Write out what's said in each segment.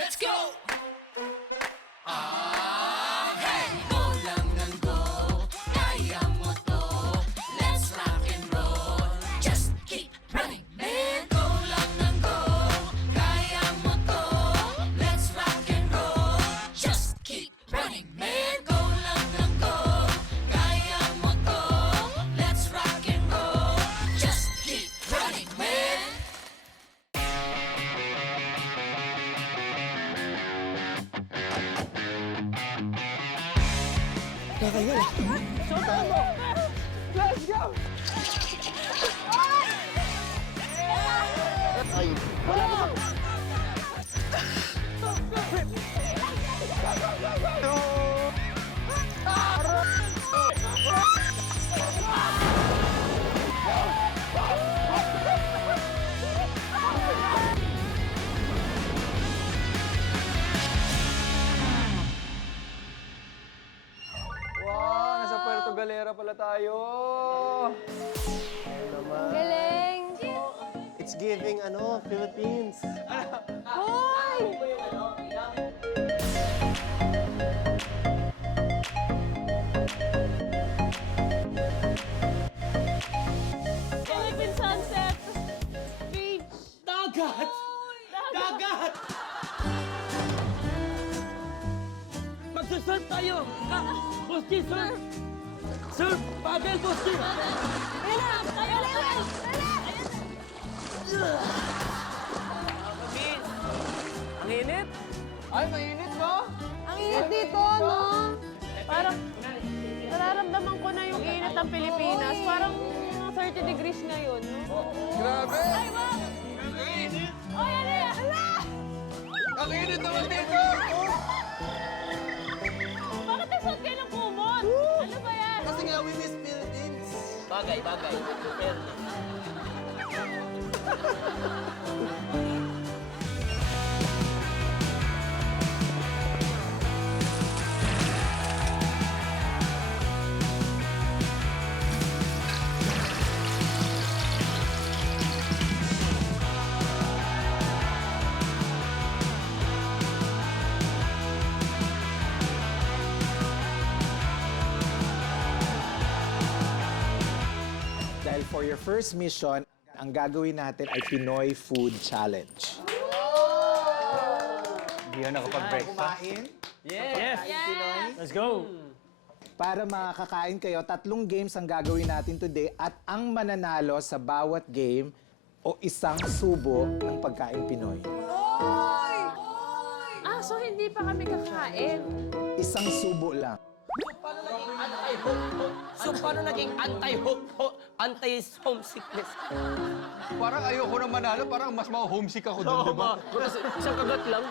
Let's go! Hey! Go lang ng go, kaya mo to. Let's rock and roll. Just keep running, man. Go lang ng go, kaya mo to. Let's rock and roll. Just keep running, man. Go lang ng go, kaya mo to. Let's rock and roll. Just keep running, man. Wow, nasa Puerto Galera pala tayo. Galing! It's giving, Philippines. Hoy! Philippine sunset beach. Dagat! Dagat! Magsusurf tayo! Boski, surf! Surf! Paddle, Boski! Tara! Tayo na! Ang init! Ay, mainit ba? Ang init dito, no? Parang nararamdaman ko na yung init ng Pilipinas. Parang 30 degrees ngayon, no? Grabe! Ay, wow! Ay, ano yan? Hala! Ang init naman dito! Bakit nasuot kayo ng kumot? Ano ba yan? Kasi nga, we miss Philippines. Bagay, bagay. Fairness. Dahil for your first mission, ang gagawin natin ay Pinoy Food Challenge. Hindi ako nakapag-breakfast. Kumain Yes! Yes! Let's go! para makakain kayo. 3 games ang gagawin natin today at ang mananalo sa bawat game o isang subo ng pagkain Pinoy. Ah, so hindi pa kami kakain. Isang subo lang. So, paano naging anti-homesickness? Parang ayoko na manalo, parang mas ma-homesick ako doon, di ba? Kasi isang kagat lang.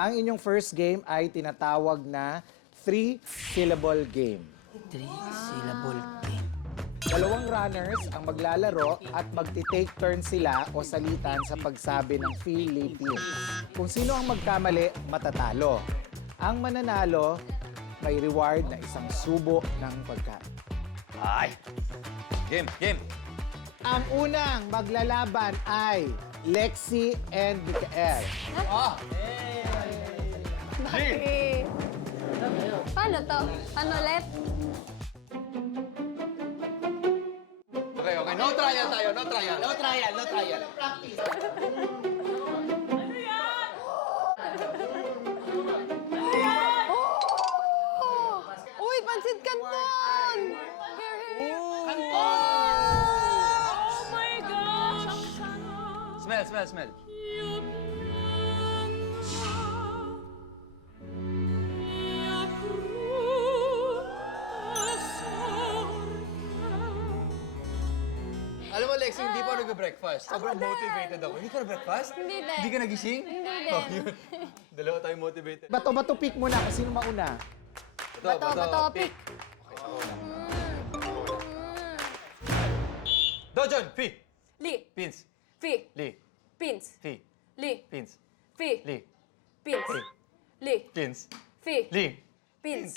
Ang inyong first game ay tinatawag na 3-syllable game. 3-syllable game. 2 runners ang maglalaro at magti-take turn sila o salitan sa pagsabi ng Philippines. Kung sino ang magkamali, matatalo. Ang mananalo, may reward na isang subo ng pagkain. Ay! Game, game! Ang unang maglalaban ay Lexi and Mikael. Ah! Eh, paano to? Paano ulit? Okay, okay. No trial tayo, no trial. No trial, no trial. Uy, pansit canton! Oh my gosh! Smell, smell, smell. Alam mo, Lexi, hindi pa ako nag-breakfast. Sobrang motivated ako. Hindi ka na-breakfast? Hindi din. Hindi ka nagising? Hindi Oh, din. yun. Dalawa tayo motivated. Bato-bato pick muna kung sino mauna. Bato, pick. Dojon, Fi. Li, Pins. fi, Li. pins, Fi. li, Pins. fi, Li. pins, li, Pins. fi, Li. pins.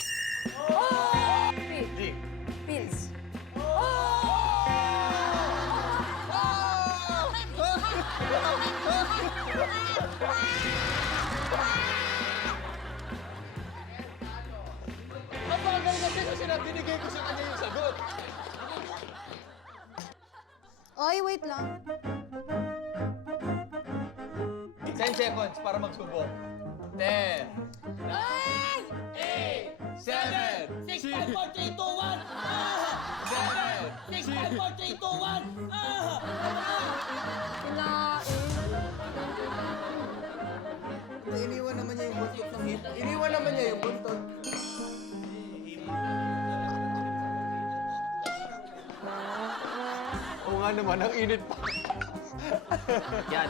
Fi, Li. pins. Oy, wait lang. 10 seconds para magsubok. 10, 9, 8, 7, 6, 5, 4, 3, 2, 1! 6, 5, 4, 3, 2, 1! Iniwan naman niya yung buntot ng hip. Iniwan naman niya yung buntot. Oo nga naman, ang init pa. Yan,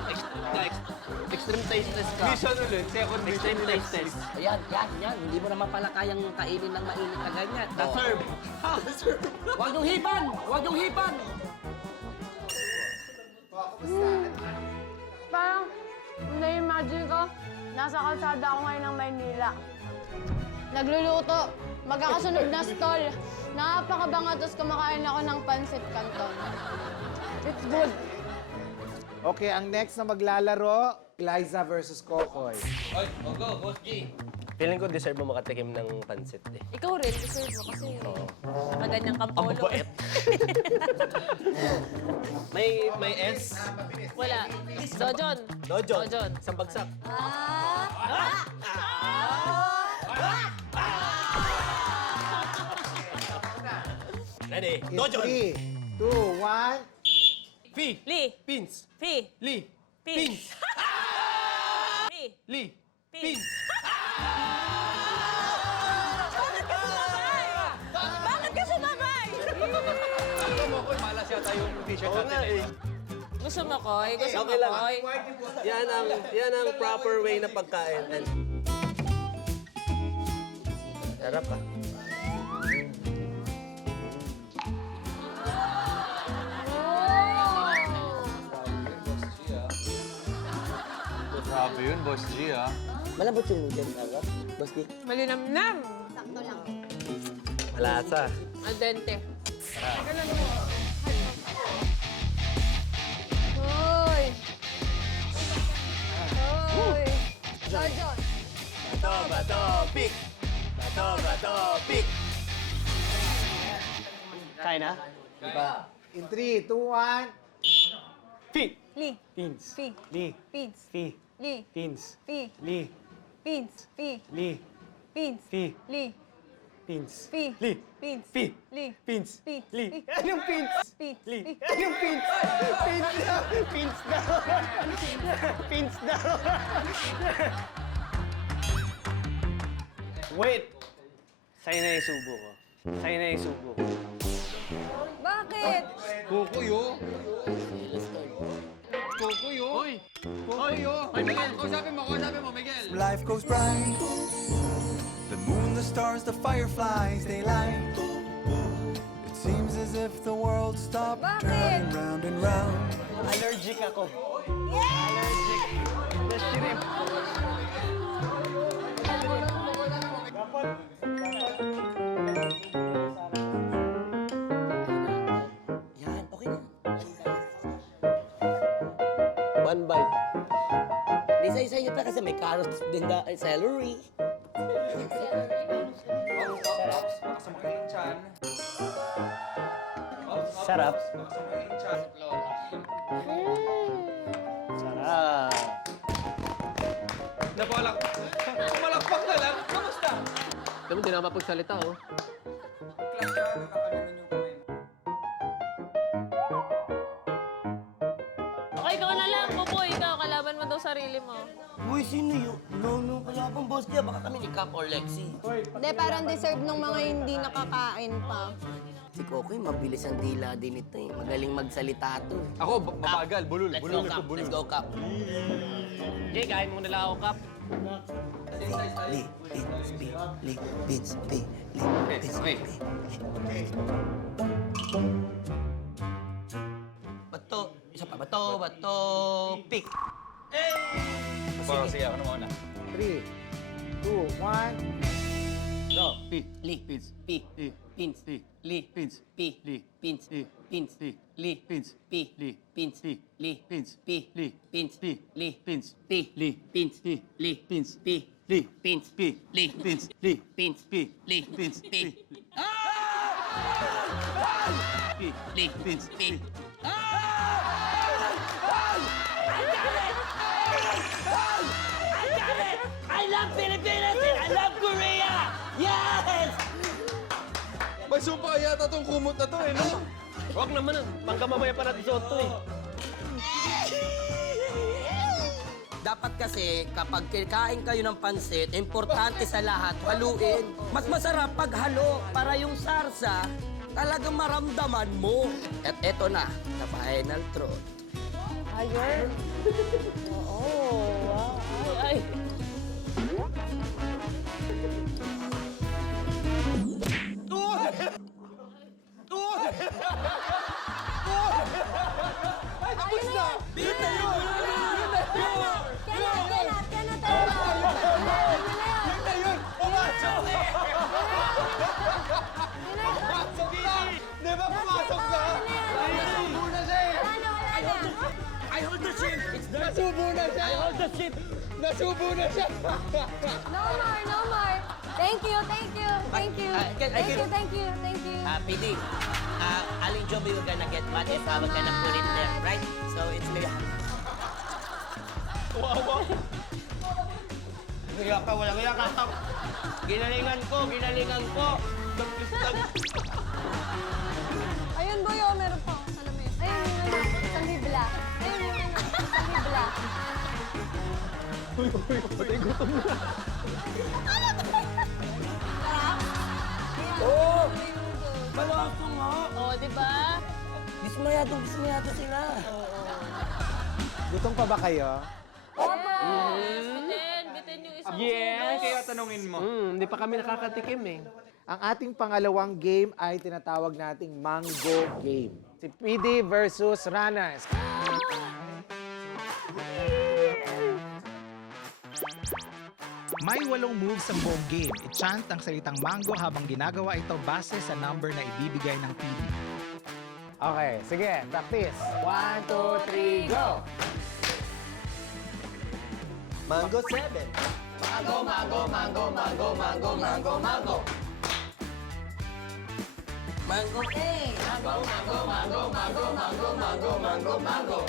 extreme taste test ka. Mission ulit, second mission. Extreme taste test. Ayan, yan. Hindi mo naman pala kayang kainin ng mainit na ganyan. Serve. Huwag yung hipan! Huwag yung hipan! Parang, na-imagine ko, nasa kalsada ako ngayon ng Maynila. Nagluluto, magkakasunod na stall. Napakabanga, tapos kumakain ako ng pancit canton. It's good. Okay, ang next na maglalaro, Liza versus Kokoy. Oy, go, Boss G. Feeling ko deserve mo makatikim ng pansit eh. Ikaw rin, deserve mo kasi nakaganyang kang polo. May S. Wala. Dojon. Dojon. Isang bagsak. Ready? In Dojon. 3, 2, 1. Fi. Li. Pins. Fi. Li. Pins. Fi. Li. Pins. Bakit ka sumabay? Alam mo, Koy, malas yata yung t-shirt natin. Gusto mo, Koy? Gusto mo, Okay lang. Koy? Yan ang proper way na pagkain. Sarap ah. Grabe yun, Boss G, ah. Malabot yung noodles, agad. Boss G. Malinamnam. Sakto lang. Malasa. Al dente. Hoy! Hoy! Dojon! Bato, pick. Bato, pick. Kaya na? In 3, 2, 1. Fi. Li. Pins. Fi. Li. Pins. Fi. Li. Pins. Fi. Li. Pins. Fi. Li. Pins. Fi. Li. Pins. Fi. Li. Pins. Fi. Li. Pins. Pins. Li. Fi. Anong pins? Pins. Li. Fi. Anong pins? Pins daw. Pins daw. Pins daw. Wait. Sa'yo na yung subo ko. Sa'yo na yung subo ko. Bakit? Kokoy, oh. Kokoy, oh. Hoy! Kokoy, oh. Miguel, kausapin mo, Miguel. Life goes bright. The moon, the stars, the fireflies, they light. It seems as if the world stopped Bakit? turning round and round. Allergic ako. Yan, okay na. One bite. Di sa inyo pa kasi may carrots din na celery. Sarap. Sarap. Malakpak na lang. Kamusta? Alam mo, di na mapagsalita, oh. Okay, ikaw na lang, Popoy. Ikaw, kalaban mo daw sarili mo. Uy, sino yun? No, kalabang boss niya. Baka kami ni Cap or Lexi. Hindi, parang deserve ng mga hindi nakakain pa. Si Kokoy, mabilis ang dila din ito eh. Magaling magsalita to. Ako, mabagal. Bulol. Let's Bulol go, ito, Cap. bulol. Let's go, Cap. Jay, kain mo na lang ako, Cap. Li, pins, pi, li, pins, pi, li, pins, pi. Bato, isa pa, bato, pick. Parang sige, ako na muna. 3, 2, 1. Go. Li, pins, pi, pins, li, pins, pi, pins, pins, li, pins, pi, pins, li, pins, pi, pins, li, pins, pi, pins, li, pins, pi, li, pins, pi, li, pins, li, pins, pi, li, pins, pi. Li, pins, pi. Sumpa yata tong kumot na to eh, no? Huwag naman, pangkamamaya pa natin suot to eh. Dapat kasi, kapag kikain kayo ng pansit, importante sa lahat, haluin. Mas masarap pag halo, para yung sarsa, talagang maramdaman mo. At eto na, the final truth. Ayun. Oo, wow. Ay, ay. Tapos na! Bita yun! Yun na yun! Pumasok! Pumasok na! Di ba pumasok na? Nasubo na siya eh! I hold the ship! It's there! Nasubo na siya! I hold the ship! Nasubo na siya! No more, no more. Thank you, thank you, thank you. Thank you, thank you, thank you. PD, Aling Joby, we're gonna get mad if we're gonna put it there, right? So it's me. Hiya ka, walang hiya ka. Ginalingan ko, ginalingan ko. Ayun, boy, oh, meron pa. Alam mo yun. Ayun, yun, isang bibla. Ayun, yun, isang bibla. Oo! Malaki nga! Oo, di ba? Dismayado sila. Gutom pa ba kayo? Bitin yung isang Yes! Kaya tanungin mo. Hindi pa kami nakakatikim eh. Ang ating pangalawang game ay tinatawag nating Mango Game. Si PD versus Runners. May 8 moves ang buong game. I-chant ang salitang mango habang ginagawa ito base sa number na ibibigay ng PD. Okay, sige, practice. 1, 2, 3, go! Mango 7. Mango, mango, mango, mango, mango, mango, mango. Mango. Mango, mango, mango, mango, mango, mango, mango, mango.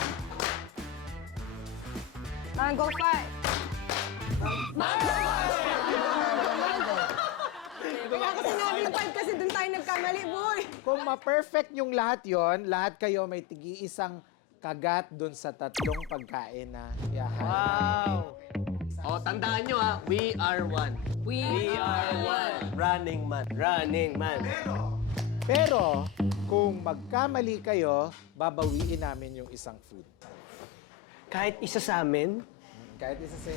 Mango 5. Kaya ako sinabing 5 kasi dun tayo nagkamali, boy. Kung ma-perfect yung lahat yon, lahat kayo may tigi-isang kagat dun sa tatlong pagkain na yahan. Wow! Oh, tandaan nyo ha, we are one. We are one. Running man. Running man. Pero, kung magkamali kayo, babawiin namin yung isang food. Kahit isa sa amin. Kahit isa sa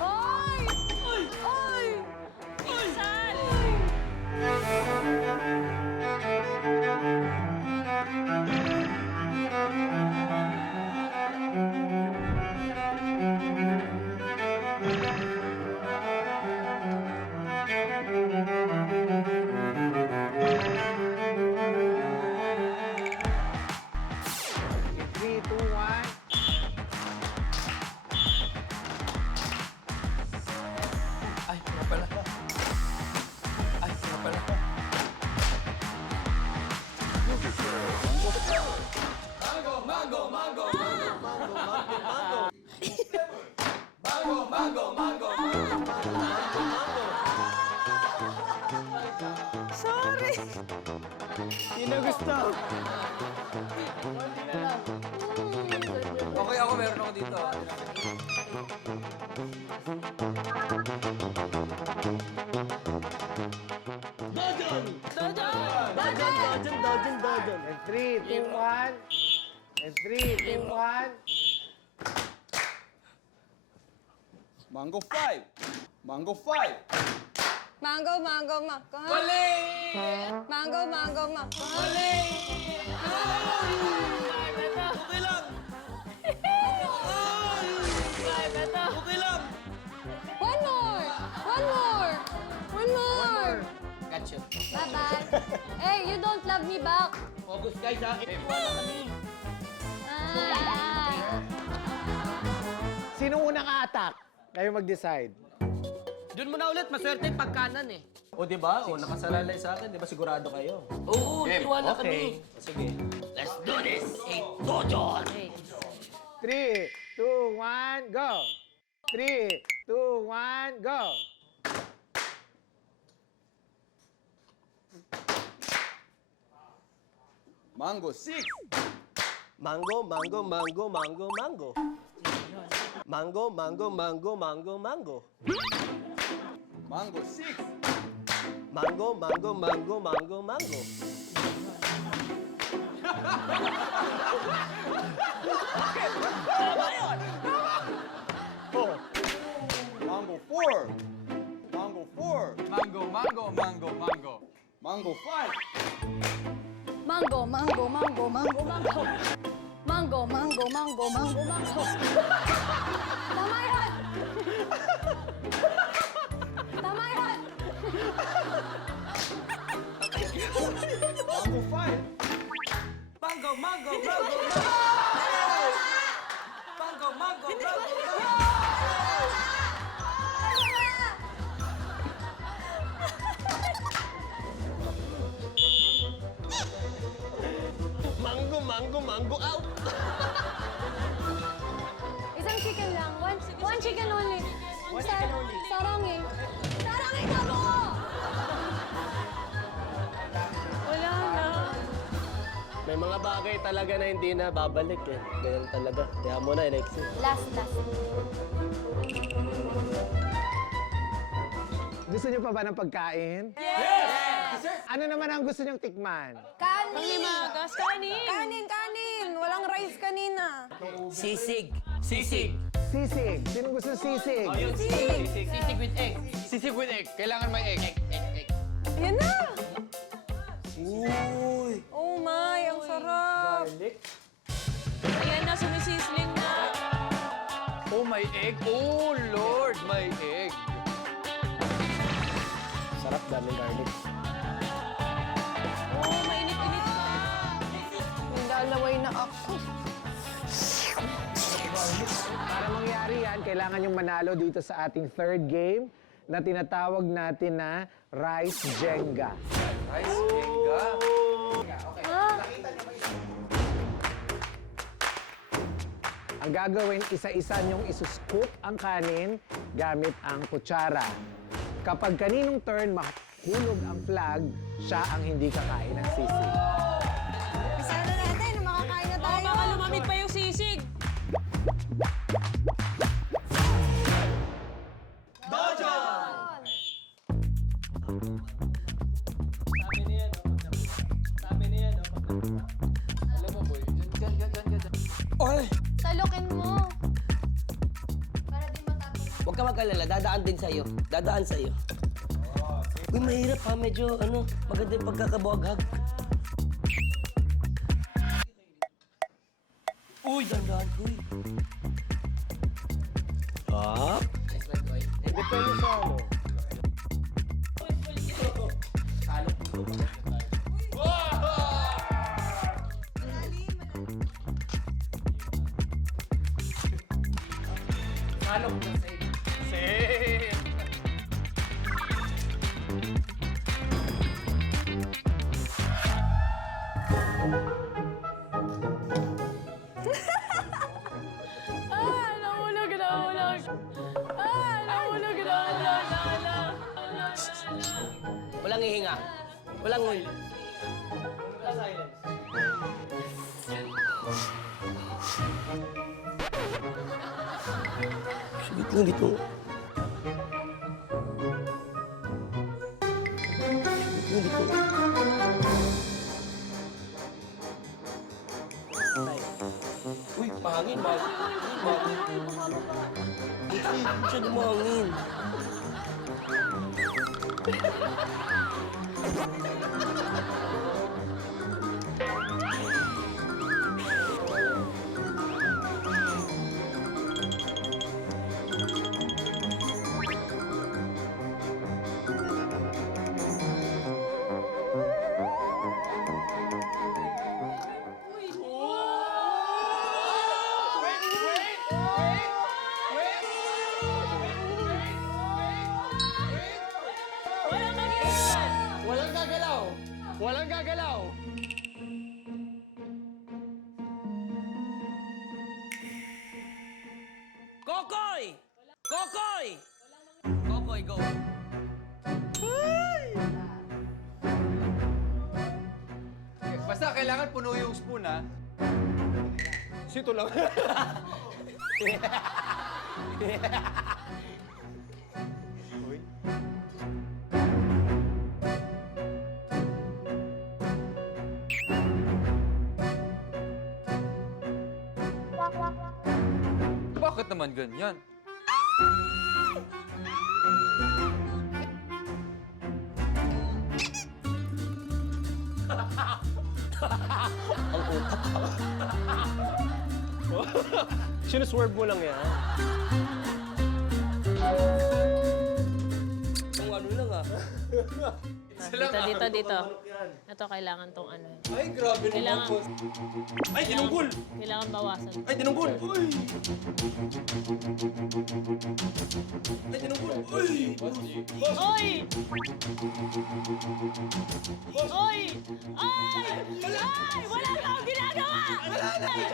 Oy! Oy! Sal! Three, two, one. Ay, nga pala. Ay, nga pala. Mango, mango, mango, mango, mango, mango, mango. Mango, mango, mango, mango, mango, mango. Sorry! Hindi na gusto. Okay, ako meron ako dito. Dodon. And 3, 2, 1. And 3, 2, 1. Mango 5. Mango 5. Mango, mango, mango. Mali! Mango, mango, mango. Okay lang. Okay lang. One more! One more! One more! Gotcha. Bye-bye. Hey, you don't love me back. Focus guys ha. Wala kami. Ah. Sino unang a-attack? Kayo mag-decide. Doon mo na ulit, maswerte yung pagkanan eh. O, di ba? O, nakasalalay sa akin. Di ba sigurado kayo? Oo, tiwala kami. Sige. Let's do this. Hey, Dodon! 3, 2, 1, go! 3, 2, 1, go! Mango 6. Mango, mango, mango, mango, mango. Mango, mango, mango, mango, mango. Mango 6. Mango, mango, mango, mango, mango. Mango 4. Mango 4. Mango, mango, mango, mango. Mango 5. Mango, mango, mango, mango, mango. Mango, mango, mango, mango, mango. Tama yan! Tama yan! Mango 5. Mango, mango, mango, mango. Mango, mango, mango. Mango, mango, mango, out! Isang chicken lang. One chicken only. Sarangi. Sarangi ka mo! Wala na. May mga bagay talaga na hindi na babalik eh. Ganyan talaga. Kaya mo na, Alexis. Last. Gusto niyo pa ba ng pagkain? Yes! Ano naman ang gusto niyong tikman? Kanin! Kanin! Walang rice kanina. Sisig. Sisig. Sisig. Sino gusto ng sisig? Sisig. Sisig with egg. Sisig with egg. Kailangan may egg. Yan na! Oh my, ang sarap! Ayan na, sumisisling na. Oh, may egg. Oh, Lord, may egg. Sarap, daming garlic. Oh, mainit-init pa. Naglalaway na ako. Para mangyari yan, kailangan yung manalo dito sa ating third game na tinatawag natin na Rice Jenga. Rice Jenga. Ang gagawin, isa-isa niyong isuscoop ang kanin gamit ang kutsara. Kapag kaninong turn mahulog ang flag, siya ang hindi kakain ng sisig. Bisa na natin, makakain na tayo. Baka lumamig pa yung sisig. Salukin mo. Para di matapos. Huwag ka mag-alala, dadaan din sa'yo. Dadaan sa'yo. Uy, mahirap ha. Medyo, maganda yung pagkakabuhaghag. Uy, dandan, uy. Up. Depende sa ano. Nahulog. Walang hihinga. Walang hihinga. Sugit lang dito. Sugit lang dito. Uy, pangin, pangin. Hindi siya dumangin. Walang gagalaw. Kokoy! Kokoy! Kokoy, go. Basta kailangan puno yung spoon, ha? Sito lang. Bakit naman ganyan? Sinuswerve mo lang yan. Kung ano lang ah. Dito. Ito, kailangan tong ano. Ay, grabe Kailangan, Ay, tinunggol! kailangan bawasan. Ay, tinunggol! Uy! Ay, tinunggol! Uy! Oy! Oy! Ay! Ay! Wala ka akong ginagawa! Ay!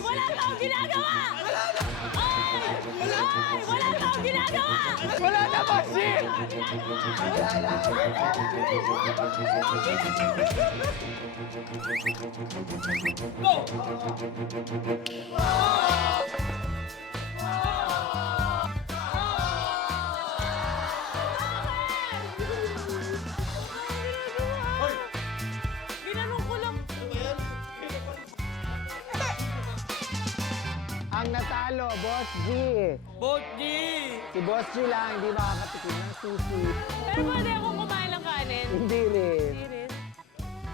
Wala ka akong ginagawa! Ay! Ay! Wala ka akong ginagawa! Wala na, Bossy! Ginanong ko lang. Ang natalo, Boss G. Boji! Si Boss G lang hindi makakatikim ng sushi. Pero pwede akong kumain ng kanin. Hindi rin. Hindi rin.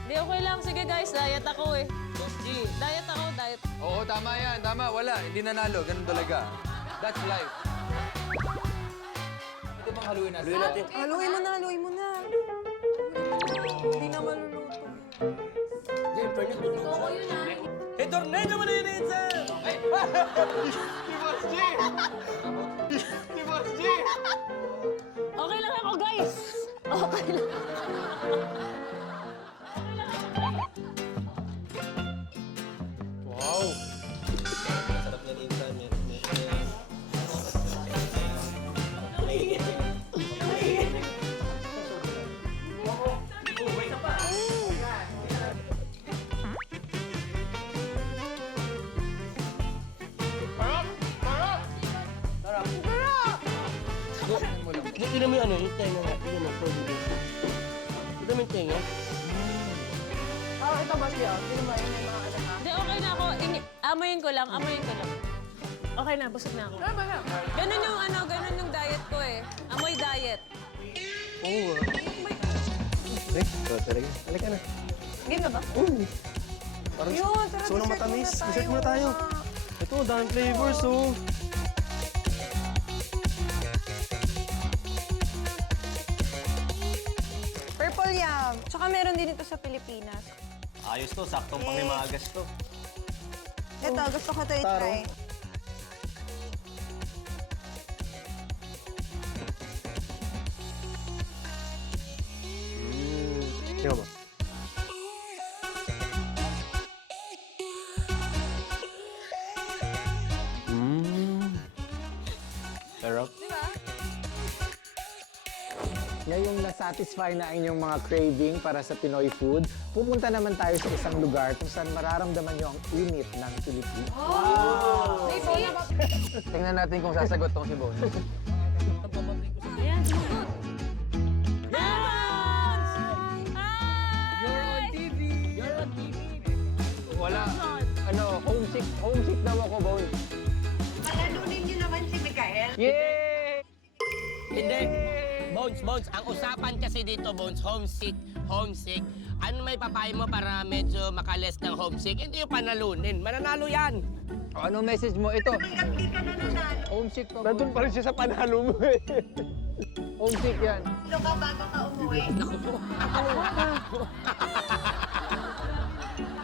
Hindi, okay lang. Sige guys, diet ako eh. Boji! Diet ako, diet. Oo, tama yan. Tama, wala. Hindi nanalo. Ganun talaga. That's life. Ito bang haluin natin? Haluin natin. Haluin mo na, haluin mo na. Hindi na maluluto. Jennifer, nagluto siya. Hey, tornado mo na yun, Edsa! Okay lang ako guys. Okay lang. Wow! Sarap niya rin sa meron. Tignan mo yung ano, yung tenga nga. Tignan mo, pwede dito. Tignan mo yung tenga. Hindi, okay na ako. Amoyin ko lang, amoyin ko lang. Okay na, busog na ako. Ganun yung ano, ganun yung diet ko eh. Amoy diet. Oo, ito talaga. Halika na. Game na ba? Parang Yun, tara, so nang dessert matamis. muna Dessert muna tayo. Ito, daming flavors, oh. Purple yam. Tsaka meron din ito sa Pilipinas. Ayos to, saktong panghimagas to. Ito, gusto ko ito i-try. Tingnan mo. Sarap. Ngayong na-satisfy na inyong mga craving para sa Pinoy food, pupunta naman tayo sa isang lugar kung saan mararamdaman nyo ang init ng Pilipinas. Tingnan natin kung sasagot tong si Bon. Ayan, sumagot. Bones! You're on TV! You're on TV. Wala. Ano, homesick daw ako, Bon. Palalunin niyo naman si Mikael. Yay! Hindi. Bones. Ang usapan kasi dito, Bones, homesick. Ano may papayo mo para medyo makales ng homesick? Hindi yung panalunin. Mananalo yan. Ano message mo? Ito. Hindi ka na nanalo. Homesick to. Nandun pa rin siya sa panalo mo eh. Homesick yan. Ito ka bago ka umuwi.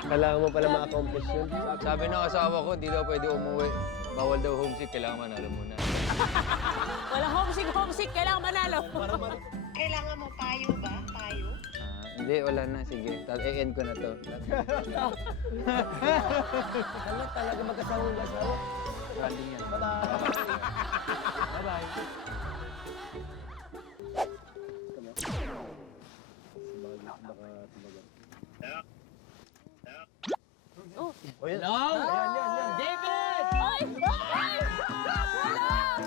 Kailangan mo pala ma-accomplish yun. Sabi ng asawa ko, hindi daw pwede umuwi. Bawal daw homesick. Kailangan manalo muna. Wala homesick, kailangan manalo. Kailangan mo payo ba? Payo? Hindi, wala na. Sige. E-end ko na to. Ano talaga magkasawang-gasawa? Galing yan. Hello? David! Ay! Ay! Wala!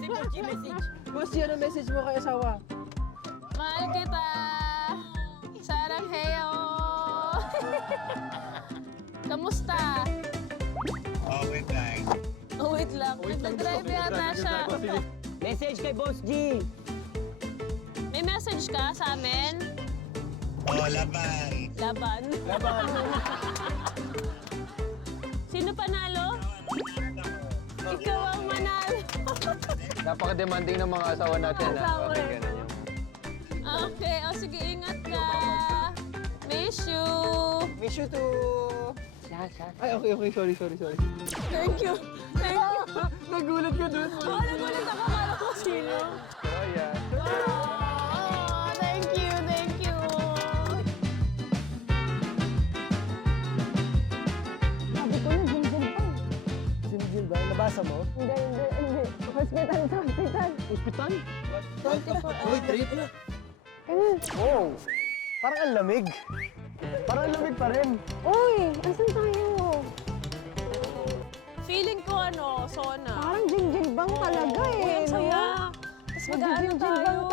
Si Boss G message. Boss, yan ang message mo kay asawa. Mahal kita! Sarangheyo! Kamusta? Oh, wait lang. Oh, wait lang. Nagdadrive yata siya. Message kay Boss G. May message ka sa amin? Oh, laban. Laban. Sino panalo? Ikaw ang manalo. Napaka-demanding ng mga asawa natin. Asawa eh. Okay, o sige, ingat ka. Miss you. Miss you too. Ay, okay. Sorry. Thank you. Thank you. Nagulat ka dun. Oh, nagulat ako. Kala ko sino. Oh, yeah. Oh, thank you. Sabi ko na, Jim pa. Jim ba? Nabasa mo? Hindi. Hospital. Hospital? 24 hours. Uy, trip. Oh, parang ang lamig. Parang ang lamig pa rin. Uy, asan tayo? Feeling ko sauna. Parang jinjilbang talaga eh. Uy, ang saya. Tapos mag-ano tayo?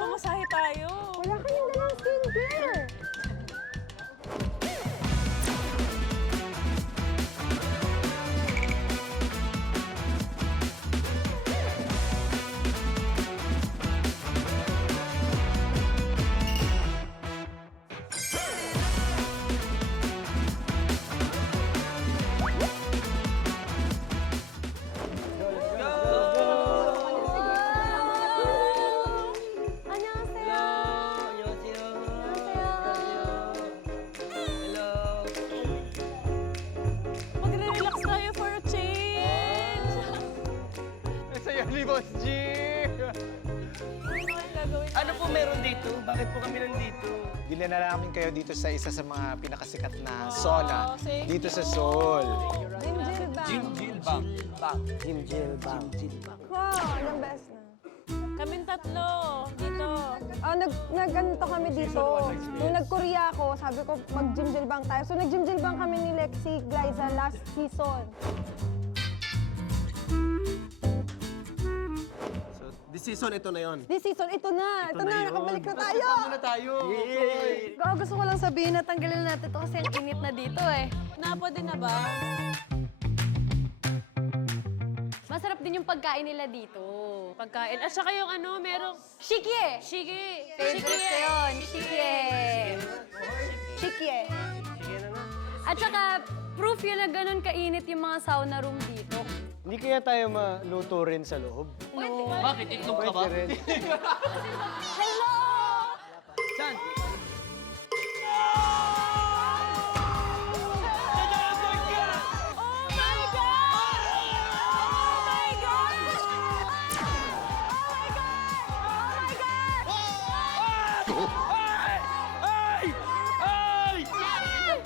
Mamasahe tayo. Wala kayong dalang skincare. 안녕하세요. Magre-relax tayo for a change. Saya ni Boss G. Ano po meron dito? Bakit po kami nandito? Bilhan na namin kayo dito sa isa sa mga pinakasikat na sauna thank dito sa Seoul. Jimjilbang. Jimjilbang. Wow, the best na. Kaming tatlo dito. Nag-ganito kami dito. Nung nag-Korea ako, sabi ko mag-jimjilbang tayo. So nag-jimjilbang kami ni Lexi Glyza last season. This season, ito na yon. This season, ito na. Ito na, nakabalik na tayo. Muna tayo. Gusto ko lang sabihin na tanggalin natin ito kasi ang init na dito eh. Pwede na ba? Masarap din yung pagkain nila dito. Pagkain. At saka yung merong... Shikye! Shigi. Favorite ko yun, shikye. Shikye. At saka, proof yun na ganun kainit yung mga sauna room dito. Hindi kaya tayo maluto rin sa loob? Bakit? Itlog ka ba? Pwede rin. Hello! Saan? Oh my God! Oh my God! Oh my God! Oh my God!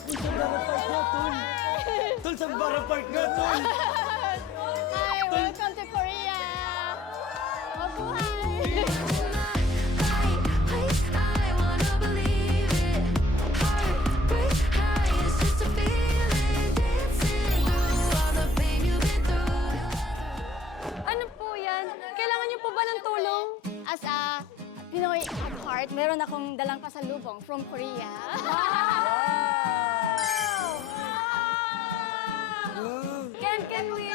Tol, sa Bara Park nga, Tol! Hi, welcome to Korea! Mabuhay! Ano po yan? Kailangan niyo po ba ng tulong? As a Pinoy at heart, meron akong dalang pasalubong from Korea. Can we?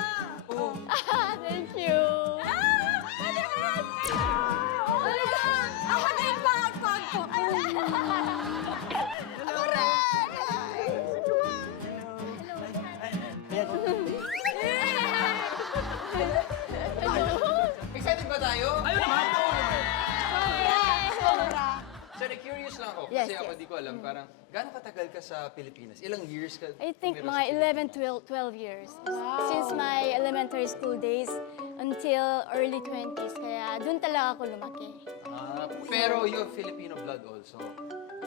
Thank you. Ako din pag ko. Excited ba tayo? Ayun naman! So, curious lang ako. Yes, Kasi ako yes. di ko alam. Parang, gaano katagal ka sa Pilipinas? Ilang years ka? I think tumira mga sa 11, 12 years. Since my elementary school days until early 20s. Kaya doon talaga ako lumaki. Pero you have Filipino blood also.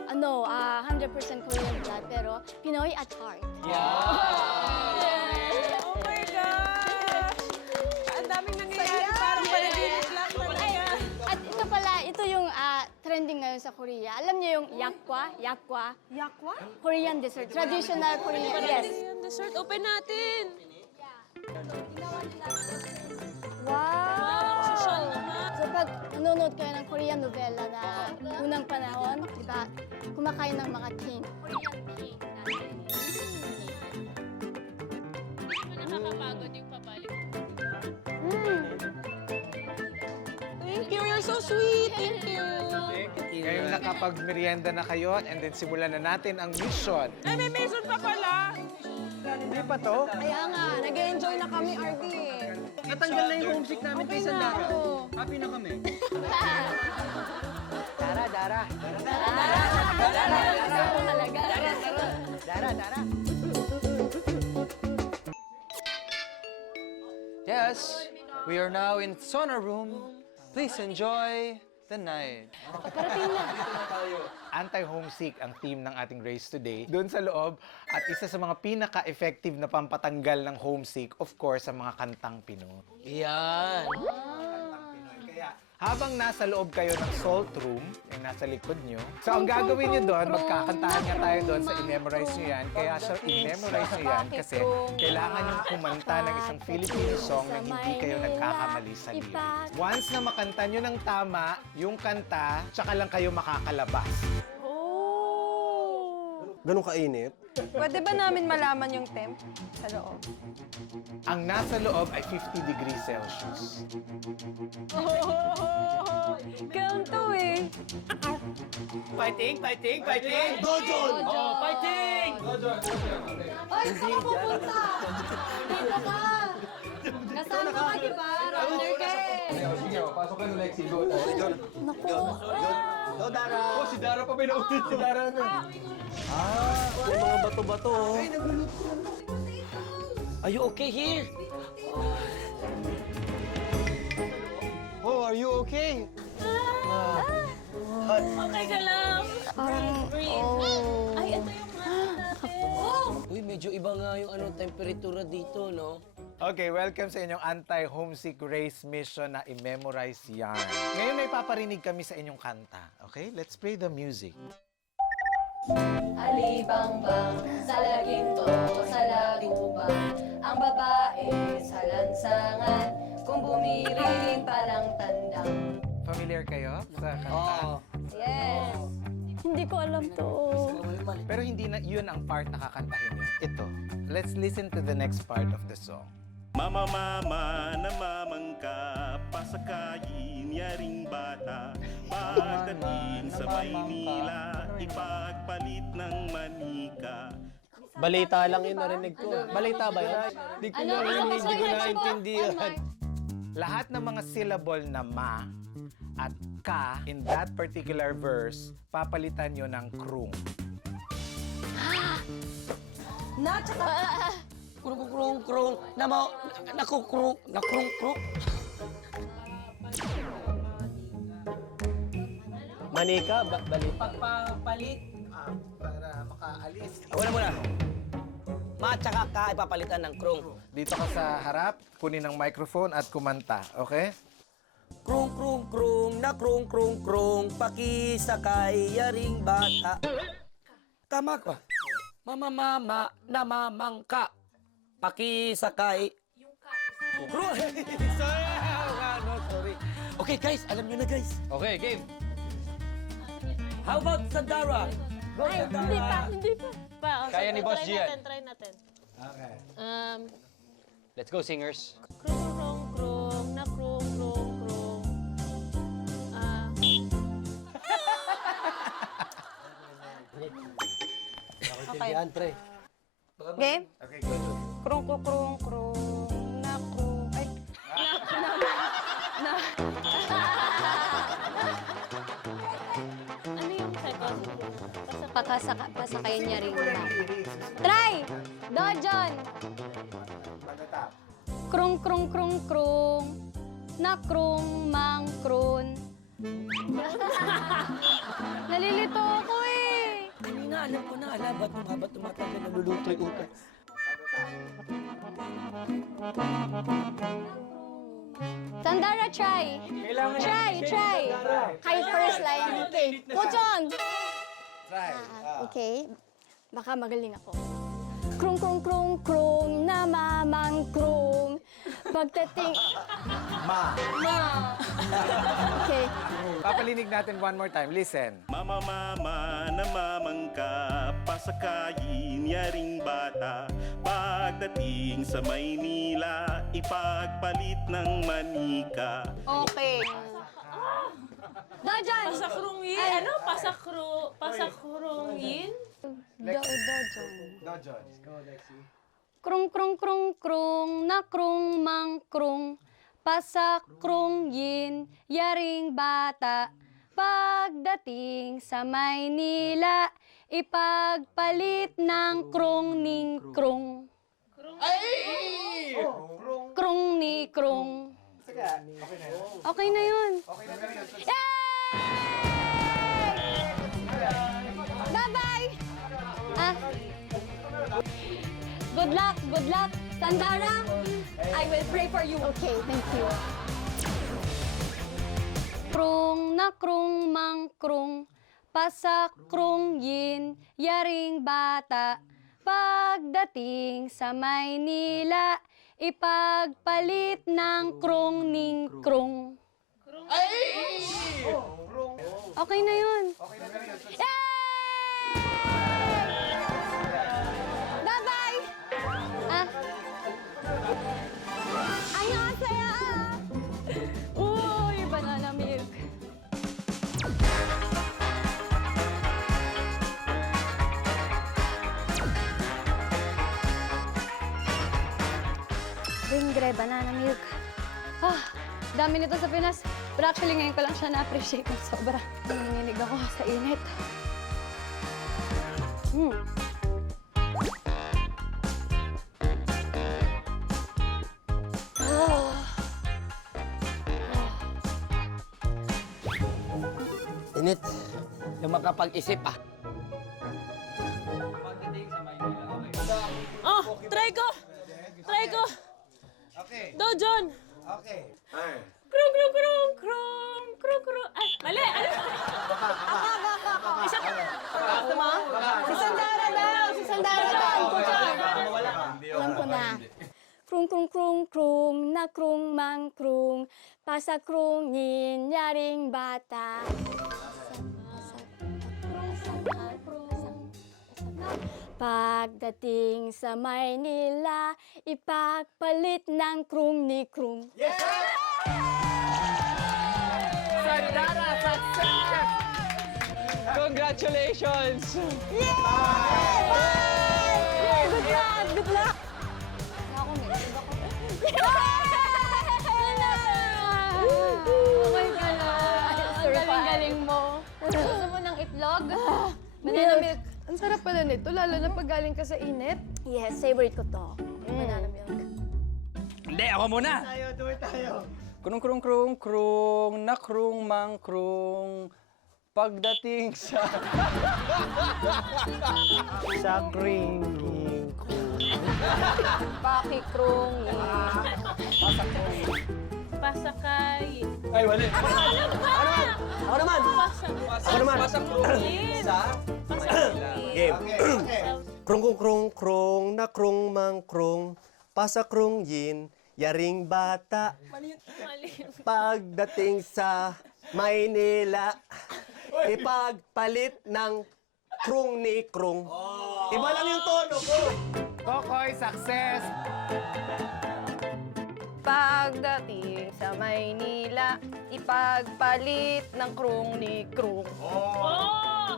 100% Korean blood, pero Pinoy at heart. Oh my gosh! Ang daming nangyayari. Parang panaginip lang talaga. At ito pala, ito yung trending ngayon ngayon sa Korea. Alam niyo yung yakwa? Yakwa? Yakwa? Korean dessert. Traditional Korean. Yes. Korean dessert. Open natin. Wow! So pag nanonood kayo ng Korean novela na unang panahon, di ba, kumakain ng mga king. Korean king. Nakakapagod yung pabalik. Thank you. You're so sweet. Thank you. Ngayon nakapag-merienda na kayo and then simulan na natin ang mission. Ay, may mission pa pala. Hindi pa to? Kaya nga, nag-enjoy na kami, RD. Natanggal na yung homesick namin kay Sandara. Happy na kami. Dara, Dara. Yes, we are now in sauna room. Please enjoy the night. Anti-homesick ang team ng ating race today. Doon sa loob, at isa sa mga pinaka-effective na pampatanggal ng homesick, of course, sa mga kantang Pinoy. Yan. Kaya habang nasa loob kayo ng salt room, yung nasa likod nyo, so ang gagawin nyo doon, magkakantahan nga tayo doon sa i-memorize nyo yan. Kaya siya i-memorize nyo yan kasi kailangan nyo kumanta ng isang Filipino song na hindi kayo nagkakamali sa lyrics. Once na makanta nyo ng tama yung kanta, tsaka lang kayo makakalabas. Ganun kainit? Pwede ba namin malaman yung temp sa loob? Ang nasa loob ay 50 degrees Celsius. Ganito eh. Fighting! Dojon! Oh, fighting! Ay, saan ka pupunta? Dito ka! Kasama ka, di ba? Rounder ka eh. Sige, pasok ka na, Lexi. Go. Naku. Go, Dara. Oh, si Dara pa pinaulit. Si Dara na. May mga bato-bato. Oh. Are you okay here? Oh, are you okay? Okay ka lang. Parang, oh. Ay, ito yung natin. Uy, medyo iba nga yung temperatura dito, no? Okay, welcome sa inyong anti-homesick race mission na i-memorize yan. Ngayon may paparinig kami sa inyong kanta. Okay, let's play the music. Alibang-bang sa laginto, sa lagubang, ang babae sa lansangan, kung bumiring palang tandang. Familiar kayo sa kanta? Oo. Yes. Hindi ko alam to. Pero hindi na yun ang part na kakantahin nyo. Ito. Let's listen to the next part of the song. Mama, namamangka, pasakayin, yaring bata. Pagdating sa Maynila, ipagpalit ng manika. Balita lang yun narinig ko. Balita ba yun? Hindi ko naintindihan. Lahat ng mga syllable na ma at ka in that particular verse, papalitan nyo ng krung. Na, tsaka... Krung, nakukrung. Manika, balita. Pagpapalit. Para makaalis. Wala. Ma tsaka ka ipapalitan ng krung. Dito ka sa harap, kunin ang microphone at kumanta, okay? Krung, na krung, pakisakay, yaring bata. Tama ka. Mama, namamangka, pakisakay. Krung! Sorry. Okay, guys, alam nyo na, guys. Okay, game. How about Sandara? Go, Ay, Sandara. hindi pa. Kaya ni Boss Gian. Try natin. Okay. Let's go, singers. Krung, na krung. Okay. Pre. Game? Okay, go. Krung, na krung. Ay, Ano yung second? Pasakayin niya rin. Try! Dojon! Krung. Na krung, mang krun. Nalilito ako eh. Kanina, alam ko na, ba't tumatagal, naluluto yung utak. Sandara, try. Try. Kahit first line. Okay. Coach on. Try. Okay. Baka magaling ako. Krung, krung, krung, krung, namamangkrung. Pagdating... Ma. Okay. Papalinig natin one more time. Listen. Mama, mama, namamangka, pasakayin, yaring bata. Pagdating sa Maynila, ipagpalit ng manika. Okay. Dajan! Pasakrungin? Ano? Pasakrungin? Dajan. Dojon. Go, Lexi. Krung, krung, krung, krung, na krung, mang, krung. Pasakrung, yin, yaring bata. Pagdating sa Maynila, ipagpalit ng krung ning krung. Ay! Krung ni krung. Okay na yun. Bye-bye! Ah. Good luck, Sandara. I will pray for you. Okay, thank you. Krung na krung mang krung, pasakrung yin, yaring bata. Pagdating sa Maynila, ipagpalit ng krung ning krung. Ay! Okay na yun. Bye-bye! Ah. Annyeonghaseyo! Uy, banana milk. Ringre, banana milk. Ah, dami nito sa Pinas. Pero actually, ngayon ko lang siya na-appreciate ng sobra. Nanginginig ako sa init. Init. Yung makapag-isip ah. Oh, try ko! Okay. Dojon! Okay. Krung, krung, krung, krung, krung, krung. Ay, mali! Ano? Isa pa. Si Sandara daw! Si Sandara daw! Coach on. Alam ko na. Krung, krung, krung, krung, na krung, mang, krung. Pasakrungin, yaring bata. Pagdating sa Maynila, ipagpalit ng krung ni krung. Sandara, success! Congratulations! Good luck! Ako, may iba ko. Okay ka na. Ang galing-galing mo. Gusto mo ng itlog? Banana milk. Ang sarap pala nito, lalo na pag galing ka sa init. Yes, favorite ko to. Banana milk. Hindi, ako muna. Tayo. Krung, krung, krung, krung, na krung, mang, krung. Pagdating sa... sa kring, Pakikrung. Pasakayin. Ay, wali. Ako naman! Pasakrungin. Game. Okay. Krung krung krung krung na krung mang krung pasakrung yin yaring bata pagdating sa Maynila ipagpalit ng krung ni krung. Iba lang yung tono ko. Kokoy, success! Pagdating sa Maynila, ipagpalit ng krung ni krung. Oh!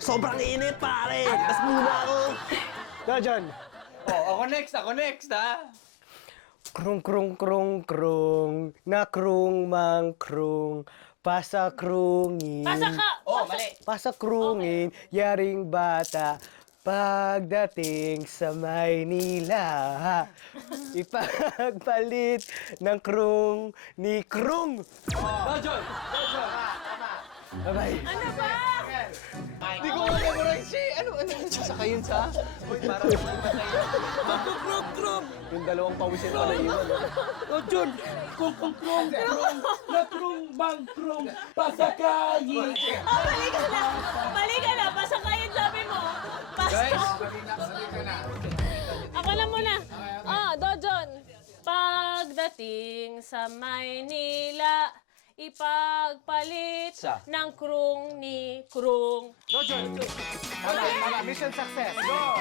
Sobrang init pare. Mas muna ako. Dojon. Oh, ako next, ha? Krung, krung, krung, krung, na krung, mang, krung, pasakrungin. Pasaka! Oh, mali. Pasakrungin, yaring bata, pagdating sa Maynila, ipagpalit ng krung ni krung. Dojon! Bye-bye. Ano ba? Hindi ko ma-memorize eh. Ano? Sasakay yun sa? Uy, parang Krong. Yung dalawang pawisin pa na iwan. O, Jun. Krong. Na krong mang krong. Pasakayin. Oh, mali ka na. Pasakayin sabi mo. Ako na muna. Dojon. Pagdating sa Maynila, ipagpalit ng krong ni krong. Mission success. Go!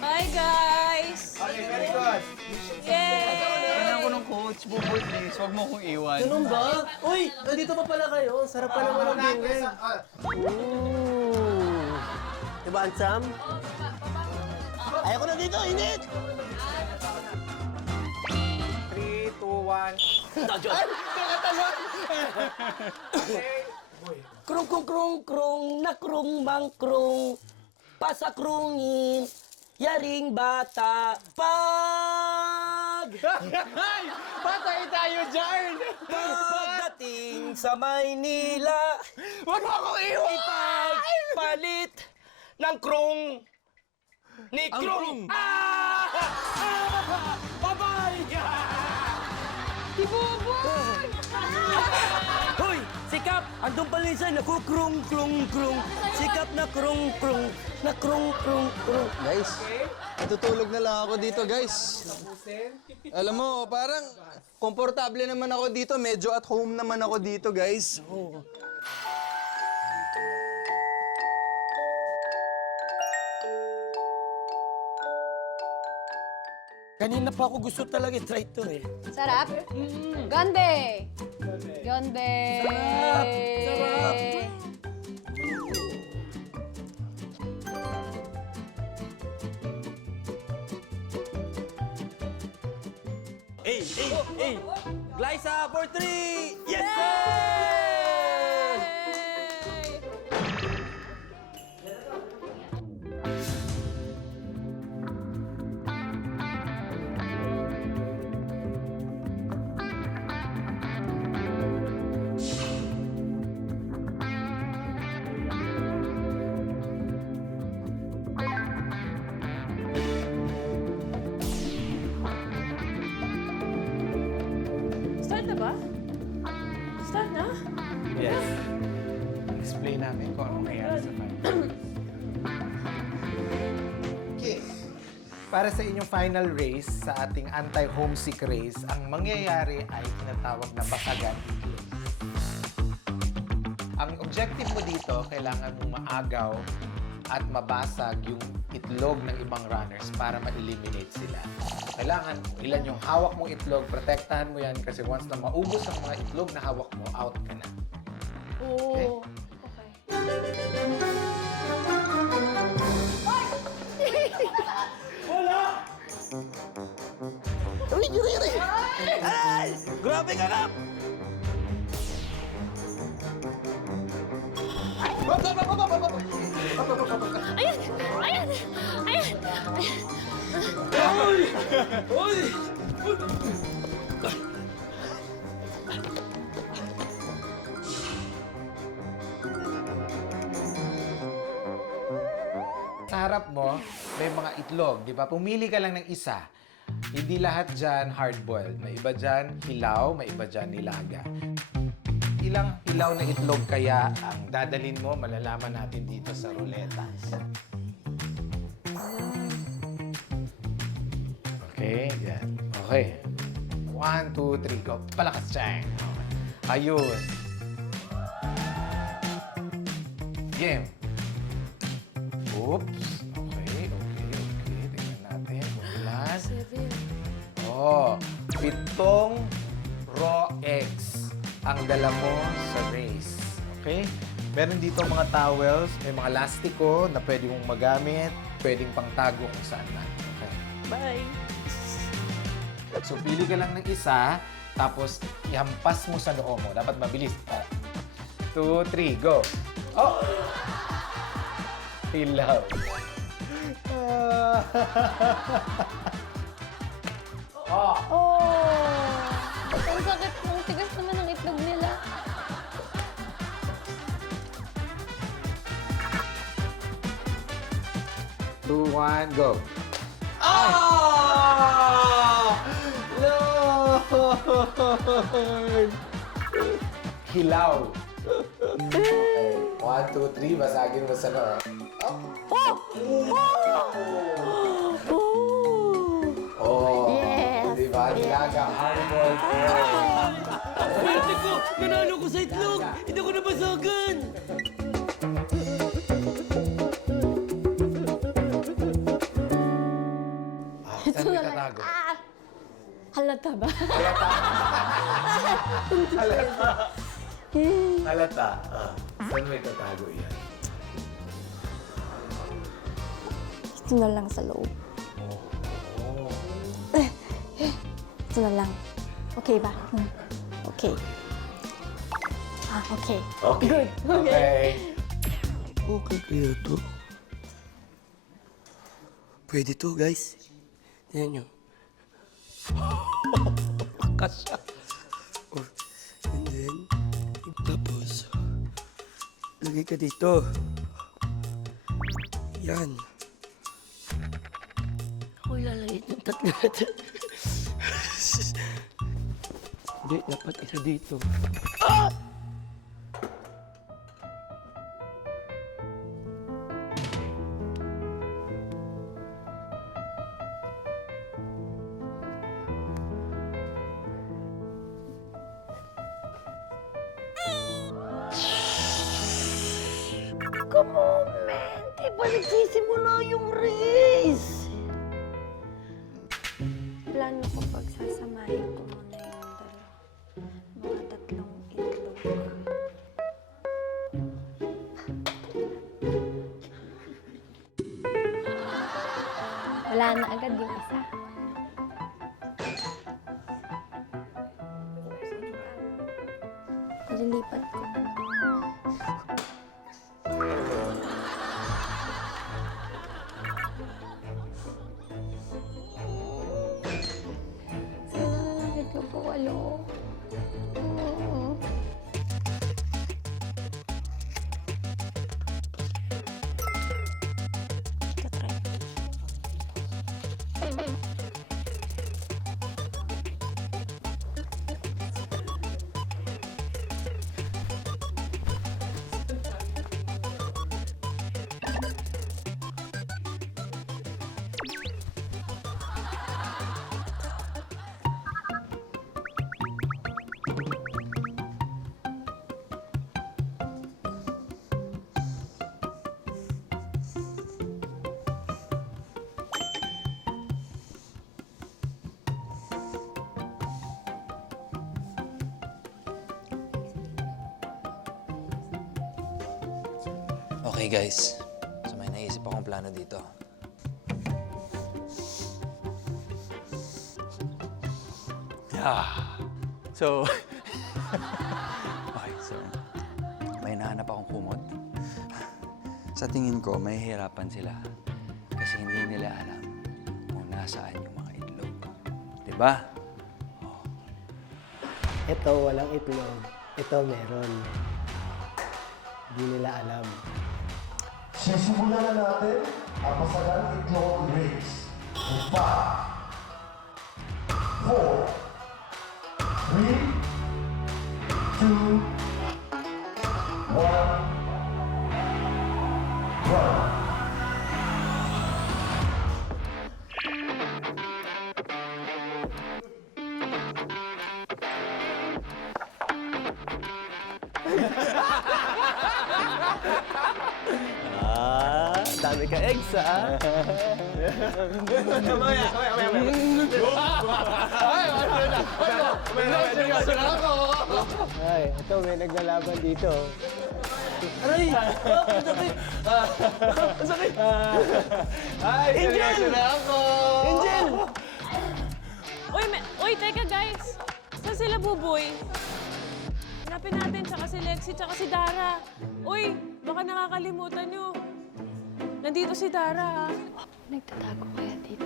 Bye, guys! Okay, very good. Yay! Kailangan ko ng coach. Buboy, please. Huwag mo kong iwan. Ganun ba? Uy, nandito pa pala kayo. Sarap pa naman ang bingwing. Diba, Ansam? Ayoko na dito, init! 3, 2, 1. Krong, na krong mang krong. Pasakrungin, yaring bata. Patay tayo dyan! Pagdating sa Maynila, Huwag mo akong iwan! ipagpalit ng krong ni krong. Bye-bye! Si Buboy! Hoy! Sikap! Andun pala yung sign. Krong. Sikap na krong. Guys, natutulog na lang ako dito, guys. Alam mo, parang komportable naman ako dito. Medyo at home naman ako dito, guys. Kanina pa ako gusto talaga i-try to eh. Sarap? Gande! Gande! Sarap! Hey! Glyza for 3! Yes, sir! Start na ba? Start na? Yes. Explain namin kung anong nangyari sa final. Para sa inyong final race, sa ating anti-homesick race, ang mangyayari ay tinatawag na basagan itlog. Ang objective mo dito, kailangan mong maagaw at mabasag yung itlog ng ibang runners para ma-eliminate sila. Kailangan, ilan yung hawak mong itlog, protektahan mo yan kasi once na maubos ang mga itlog na hawak mo, out ka na. Oo. Okay. Ay! Grabe ka ka! Ayan! Sa harap mo, may mga itlog, di ba? Pumili ka lang ng isa. Hindi lahat dyan hard-boiled. May iba dyan hilaw, may iba dyan nilaga. Ilang hilaw na itlog kaya ang dadalin mo, malalaman natin dito sa ruleta. Okay, yan. Okay. 1, 2, 3, go. Palakas dyan. Ayun. Game. Oops. Okay. Tingnan natin. Ulan. 7 raw eggs ang dala mo sa race. Okay? Meron dito mga towels, may mga lastiko na pwede mong magamit, pwedeng pangtago kung saan man. Okay? Bye! So, pili ka lang ng isa, tapos ihampas mo sa noo mo. Dapat mabilis. 2, 3, go! Oh! Hilaw. Ang sakit. Ang tigas naman ng itlog nila. 2, 1, go. Ah! Lord! Hilaw. Okay. 1, 2, 3. Basagin mo sa loob. Oh! Yes. Di ba? Nilaga. Hard-boiled egg. Swerte ko! Nanalo ko sa itlog! Hindi ko nabasagan! Saan mo itatago? Halata ba? Halata. Saan mo itatago yan? Ito na lang sa loob. Ito na lang. Okay ba? Okay. Okay. Okay. Good. Okay. Okay kaya to? Pwede to, guys. Tingnan nyo. Kasya. Oh, and then, tapos, lagay ka dito. Yan. Ako ilalagay ng tatlo natin. Hindi, dapat isa dito. Come on, man. Di ba nagsisimula yung race? Plano ko pagsasamahin ko muna yung mga tatlong itlog. Wala na agad yung isa. Lilipat ko. Sana na lang itlog ko, walo. Tatry. Okay guys, so may naisip akong plano dito. Yeah. So, okay, so may nahanap akong kumot. Sa tingin ko, may hirapan sila kasi hindi nila alam kung nasaan yung mga itlog. Diba? Ito, walang itlog. Ito, meron. Hindi nila alam. Sisimulan na natin ang Pasagang Itlog Race. 5, 4, 3, 2, 1, run. Dami ka eggs, ha? Ay, ito, may naglalaban dito. Aray! Ang sakit! Ang sakit! Ay, seryoso na ako! Angel! Uy, teka guys. Saan sila Buboy? Hanapin natin, tsaka si Lexie, tsaka si Dara. Uy, baka nakakalimutan nyo. Nandito si Dara, ha? Nagtatago kaya dito?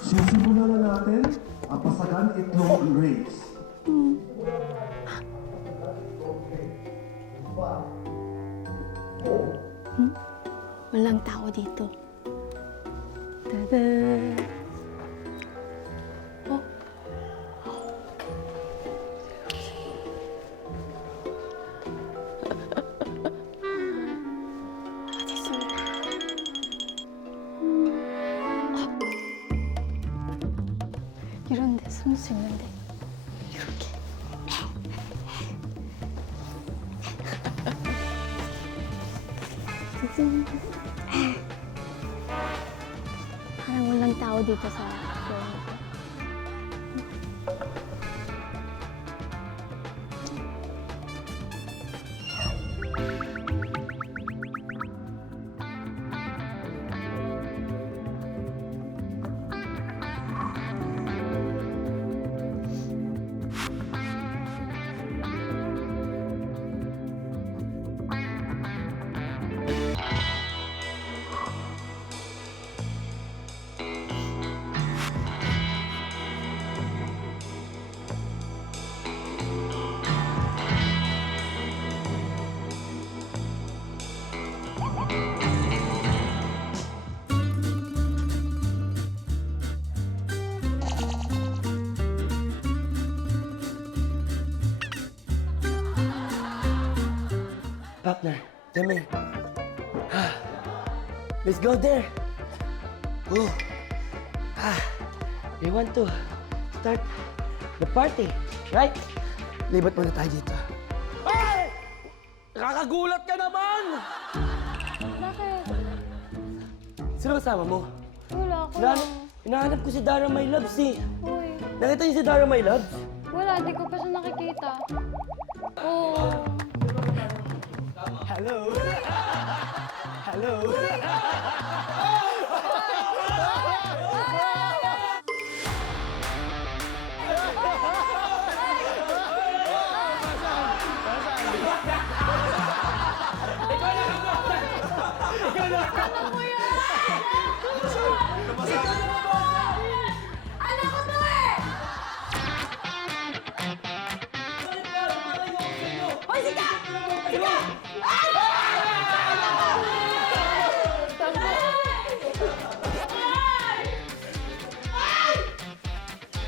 Sisimulan na natin ang Pasagan Itlog Race. Walang tao dito. Tada! Oh. 이런데 숨을 수 있는데 이렇게 짜잔. parang walang tao dito sa floor na to. Partner, come in. Let's go there. Oh. We want to start the party, right? Libat muna tayo dito. Ay! Nakakagulat ka naman! Bakit? Sino kasama mo? Wala ko lang. Hinahanap ko si Dara My Loves eh. Uy, Nakita niyo si Dara My Loves? wala. Di ko pa siya nakikita. Oh. Hello? Hello?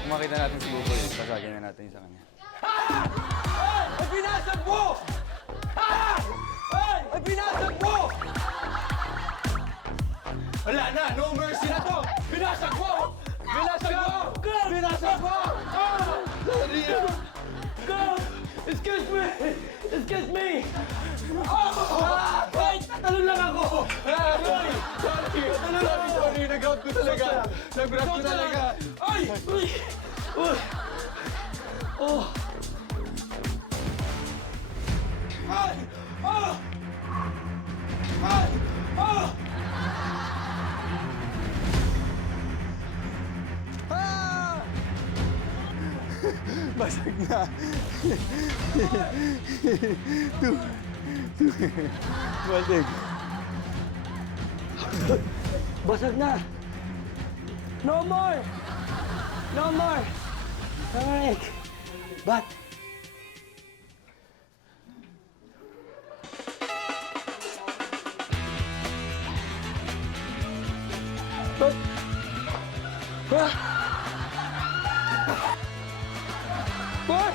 Kung makita natin si Buboy, pasagin na natin sa kanya. Ay, binasag mo! Ay, binasag mo! Wala na, no mercy na to! Binasag mo! Binasag mo! Binasag mo! Sorry! Go! Excuse me! Excuse me! Wait! Tatalon lang ako! Sorry! Sorry! Nag-out ko talaga! Nag-grab ko talaga! Ay! Uy! Uy! Oh! Ay! Oh! Ay! Oh! Ah! Basag na. Basag. Basag na! No more! No more! Alright! But... But... What?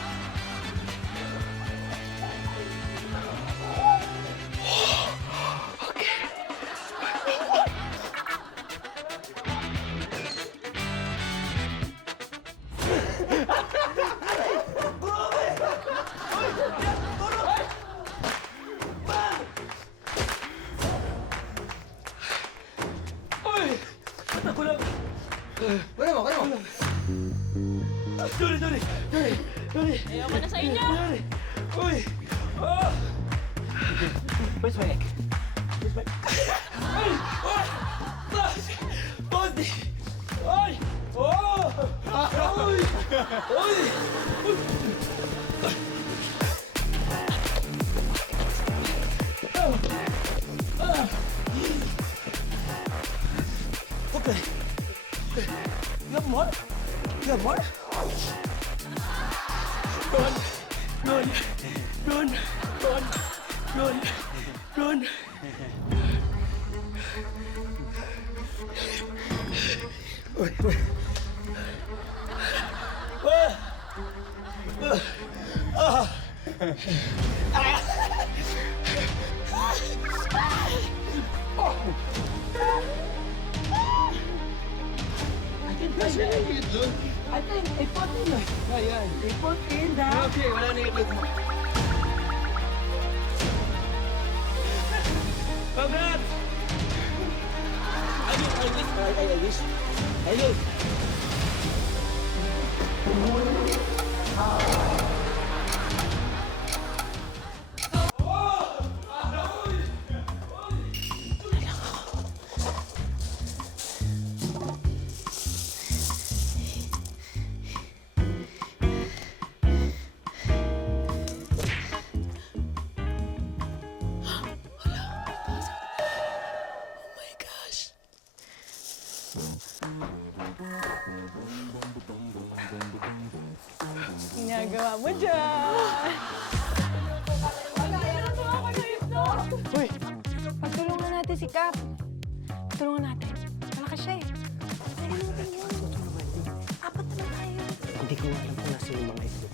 Ako lang! Kaya mo! Sorry! Ayoko na sa inyo! Sorry! Uy! Oh! Where's my egg? Where's my... Ay! Oh! Bondi! Ay! Oh! Ay! Ay! Okay. You have more? You have more? Run! Run! Run! Run! Run! Run! Wait, wait. I think ipot in na. Ayan. Ipot in na. Okay, wala na itlog mo. Congrats! Ayun. Ginagawa mo dyan. Uy! Pagtulungan natin si Cap. Pagtulungan natin. Malakas siya eh. Sige natin yun. Apat naman tayo. Hindi ko alam kung nasa yung mga itlog.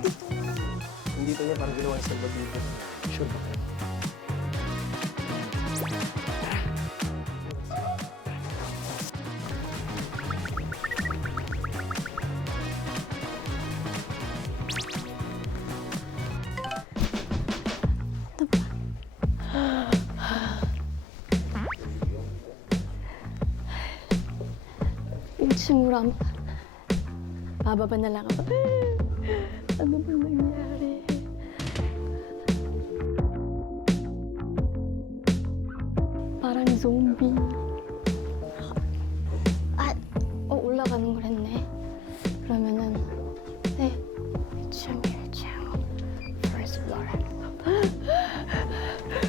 Dito na. Hindi to niya parang ginawa sa salbatibo. Sure ba? Siguro bababa na lang ako. Ano ba nangyari? Parang zombie. At uulakan mo rin eh. 그러면은 네. 1층, 1층. First floor.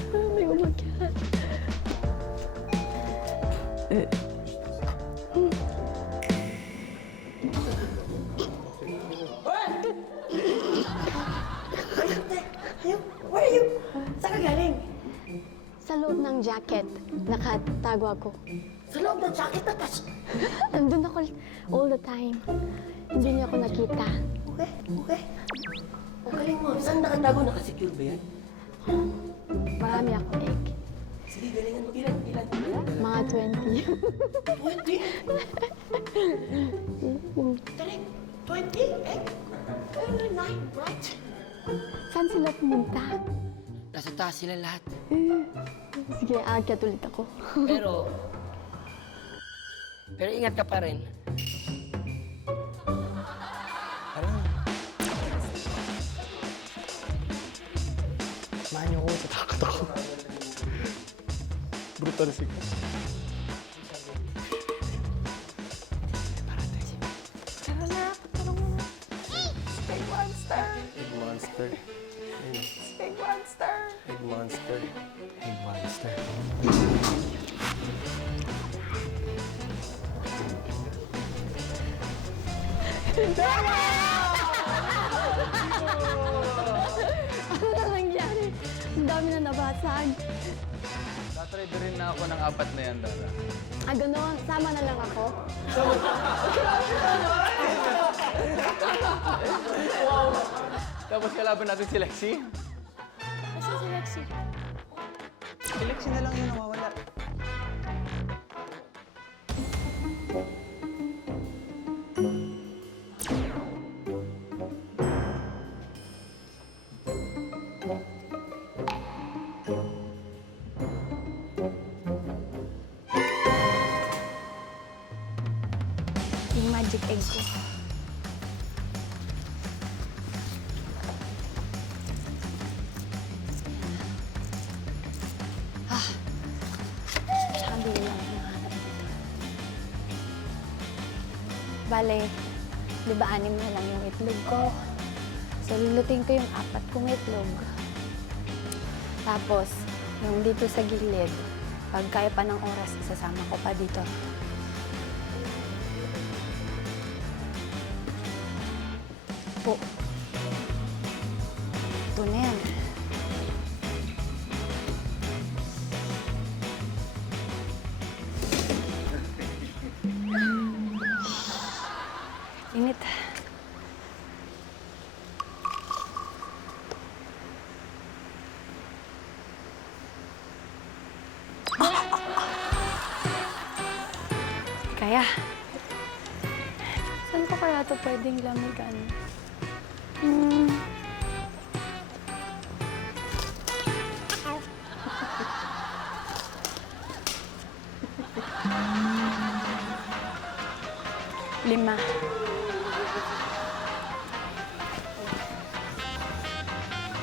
Hindi ko mag-get. Where are you? Saan ka galing? Sa loob ng jacket, nakatago ako. Sa loob ng jacket na tas. Nandun ako all the time. Hindi niya ako nakita. Okay, okay. Ang galing mo. Saan nakatago? Nakasecure ba yan? Marami akong egg. Sige, galingan mo. Ilan? Mga 20. 20? Galing. 20? Eh? 9, right? Saan sila pumunta? Nasa taas sila lahat. Sige, aakyat ulit ako. Pero ingat ka pa rin. Samahan niyo ako. Tatakot ako. Brutal si Cap. Tara na. Patulungan mo. Big monster. Egg monster. Big monster. Egg monster. Hey, monster. Ano na nangyari? Ang dami na nabasag. Tatry rin na ako ng 4 na yan, Dara. Ah, gano'n. Sama na lang ako. Tapos kalaban natin si Lexie. Nasaan si Lexie? Si Lexie na lang yung nawawala. Yung magic egg ko. Sabi lang nahanap dito. Bale, di ba 6 na lang yung itlog ko? So, lulutin ko yung 4 kong itlog. Tapos, yung dito sa gilid, pag kaya pa ng oras, isasama ko pa dito. po. Ito na yan. Init. Kaya, saan ko kaya ito pwedeng lamigan? Lima.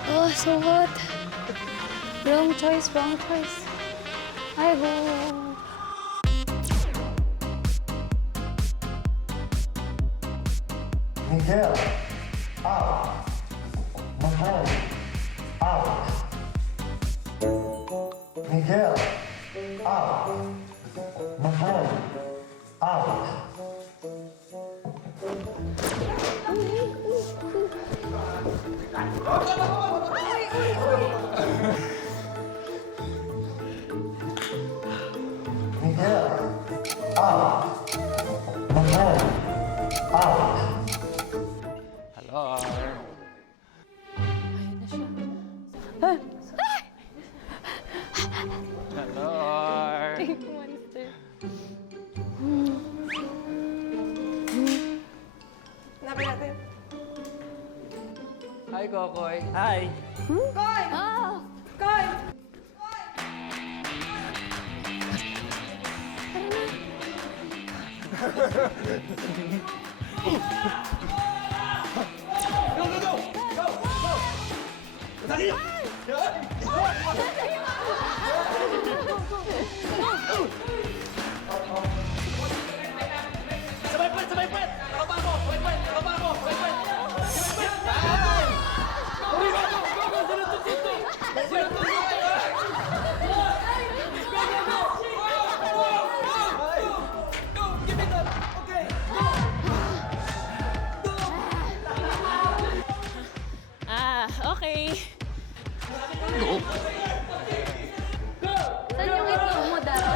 Oh, so hot. Wrong choice, wrong choice. Ay, go. Miguel, out. Mahal, out. Miguel, out. Mahal, out. Miguel, out. Mahal, out. Hello? Hello? Pink monster. Hanapin natin. Hi, Kokoy. Hi. Koy! Ah! Koy! Sabay pat! Nakaba ako! Nakaba ako! Okay. Saan yung itlog mo, Dara?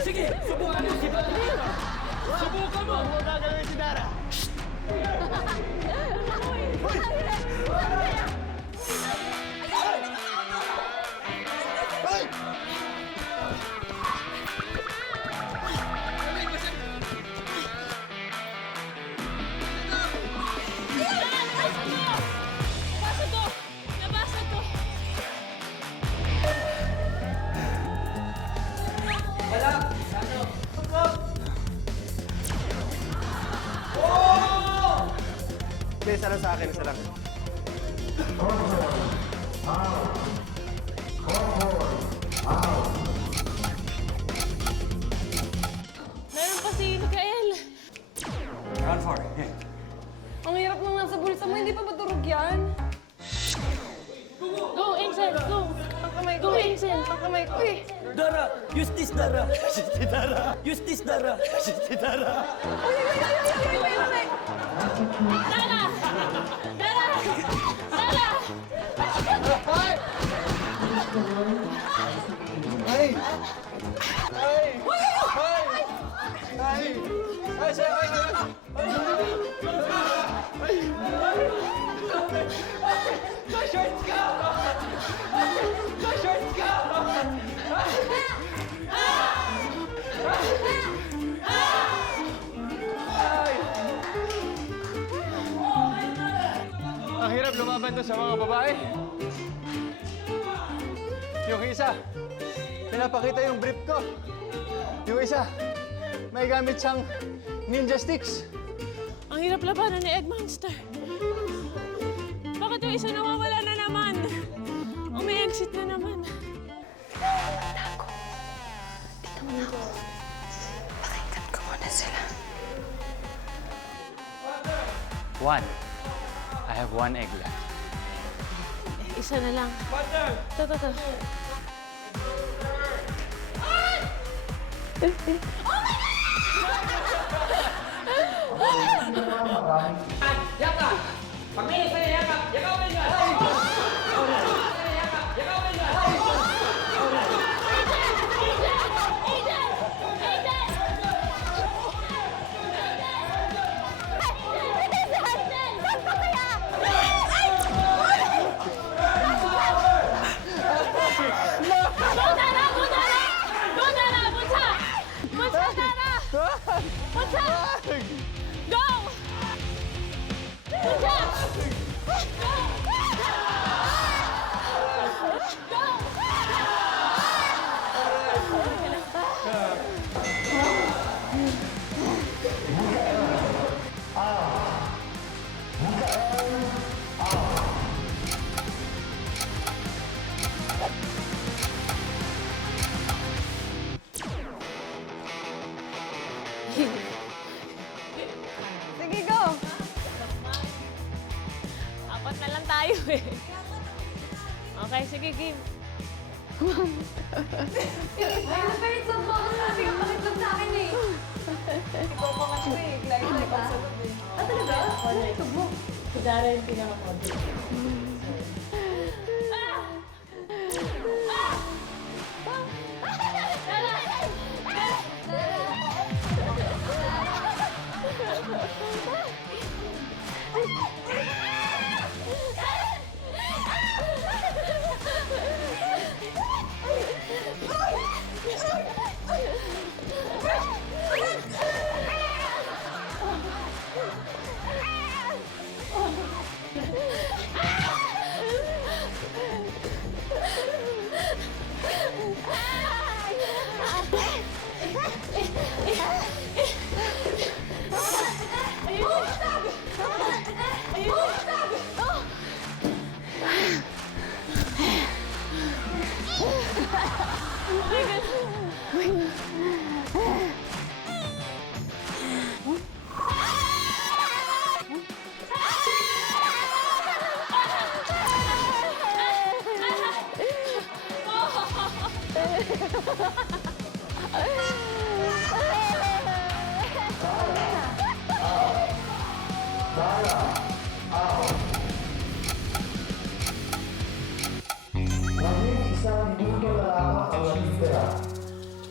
Sige! Subukan mo si Dara! Subukan mo! Ano gagawin si Dara? Nabasa ko! Wala! Ano? Hindi, isa lang sa akin, isa lang. Meron pa si Mikael. Round 4. Ang hirap nung nasa bulsa mo, hindi pa ba durog yan? Go, Ansel! Go! Pangkamay ko. Go, Ansel! Pangkamay ko eh. Dara! Use this, Dara! Si Dara! Use this, Dara! Si Dara! Dara! Dara! Dara! Ay! Ay! Ay! Ay! Ay! Siya! Ay! Ka-shorts ka! Ka-shorts ka! Ang hirap lumaban to sa mga babae. Yung isa, pinapakita yung brief ko. Yung isa, may gamit siyang ninja sticks. Ang hirap labanan ni Egg Monster. Bakit yung isa nawawala na naman? Umi-exit na naman. Tago. Dito mo na ako. Pakinggan ko muna sila. 1. I have 1 egg left. Isa na lang. Ito. Yakap! Pag may isa na yakap, yakapin nyo! Yakapin nyo! Sige, go! Apat na lang tayo eh. Okay, sige, game. Ay, napahitlog mo ako. Sabi ka pakitlog sa akin eh. Ikaw pa nga siya eh. Glide na ikaw sa loob eh. Ah, talaga? Pakitlog mo. Si Dara yung pinaka-model.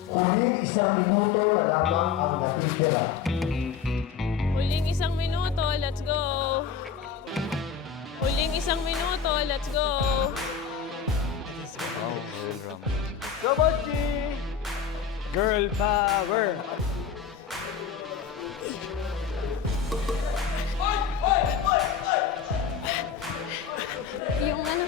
Huling isang minuto na lamang ang natitira. Huling isang minuto, let's go. Huling isang minuto, let's go. Go, Bochi! Girl power! Yung ano?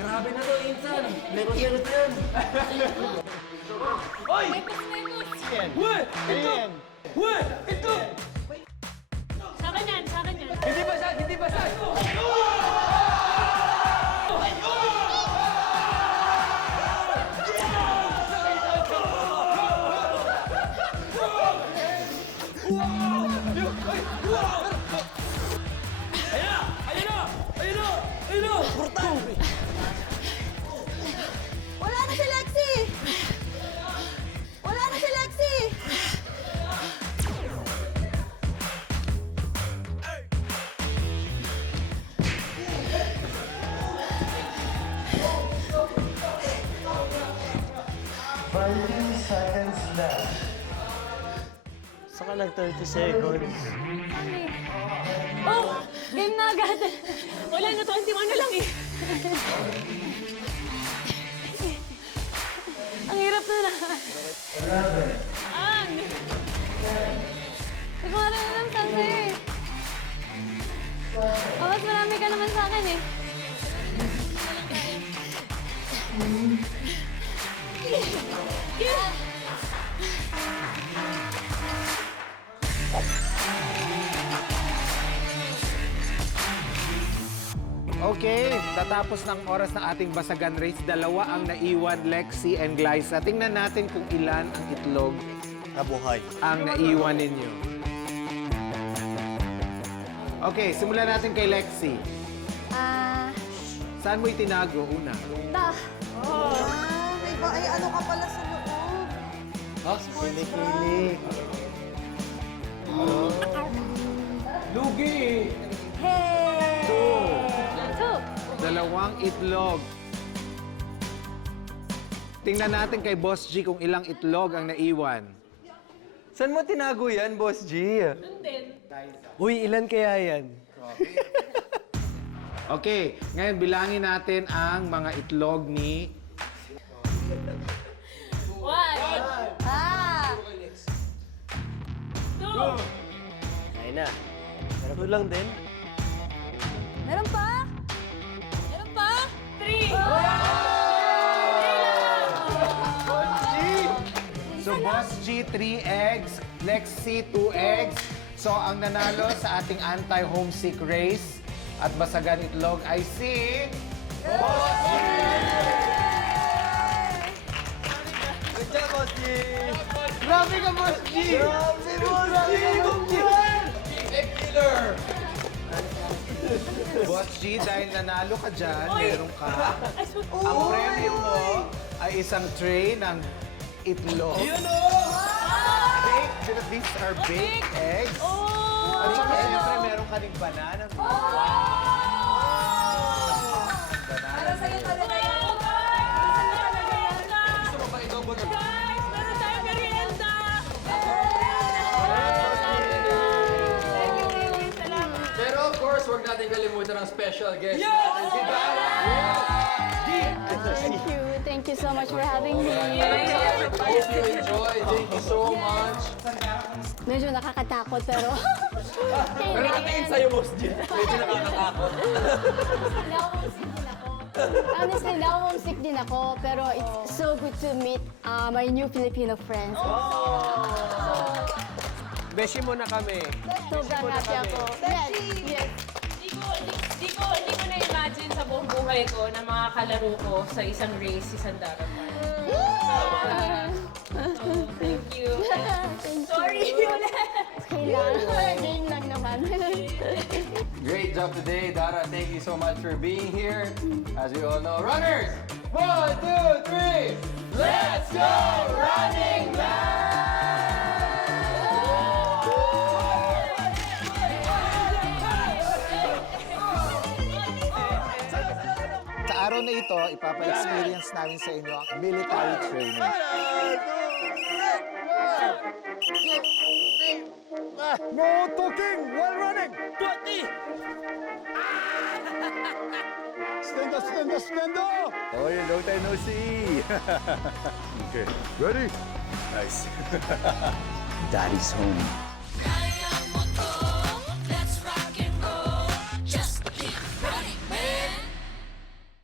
Grabe na to, Insan. Lekos-lekos yan. Hoy! Uy! Ito! Uy! Ito! Sa akin yan, sa akin yan. Hindi basag! Hindi basag! Wala na si Lexie! Wala na si Lexie! Seconds left. Saka lang 30 seconds. Oh! Game na agad. Wala na, 21 na lang eh. Ang hirap na na. Ang! Hindi ko nga rin alam saan sa'yo eh. Oh, mas marami ka naman sa akin eh. Okay, tatapos ng oras ng ating basagan race. 2 ang naiwan, Lexi and Glyza. Tingnan natin kung ilan ang itlog ang naiwan ninyo. Okay, simulan natin kay Lexi. Saan mo itinago una? Ay, ano ka pala sa loob? Kilik-kilik. Lugi! Hey! 2. 2 itlog. Tingnan natin kay Boss G kung ilang itlog ang naiwan. Saan mo tinago yan, Boss G? Uy, ilan kaya yan? Okay, ngayon bilangin natin ang mga itlog ni... 1, 2, Ayun na. Pero kulang din. Meron pa? 3. So, Boss G, 3 eggs. Lexi, 2 eggs. So, ang nanalo sa ating anti-homesick race at basagan itlog ay si... Boss G! Good job, Boss G! Grabe ka, Boss G! Grabe, Boss G! Egg killer! Boss G, dahil nanalo ka dyan, meron ka. Ang premyo mo ay isang tray ng itlog. Baked, these are baked eggs. At saka siyempre meron ka rin banana. Para sa'yo talaga yan. Guys, meron tayong merienda! Pero of course, huwag natin kalimutan ang special guest. Thank you so much for having me. Hope you enjoy. Thank you so much. Medyo nakakatakot pero... Pero nakatingin sa'yo, Boss G. Medyo nakakatakot. Honestly, na-homesick din ako, pero it's so good to meet my new Filipino friends. Beshi mo na kami. Sobrang happy ako. Yes. Hindi ko na-imagine sa buong buhay ko na makakalaro ko sa isang race, isang darapan. Thank you. Sorry ulit. Kailangan. Game lang naman. Great job today, Dara. Thank you so much for being here. As we all know, runners! 1, 2, 3! Let's go, Running Sa araw na ito, ipapa-experience namin sa inyo ang military training. No talking while running! Stendo! Oh, yeah, long time no see. Okay, ready? Nice. Daddy's home.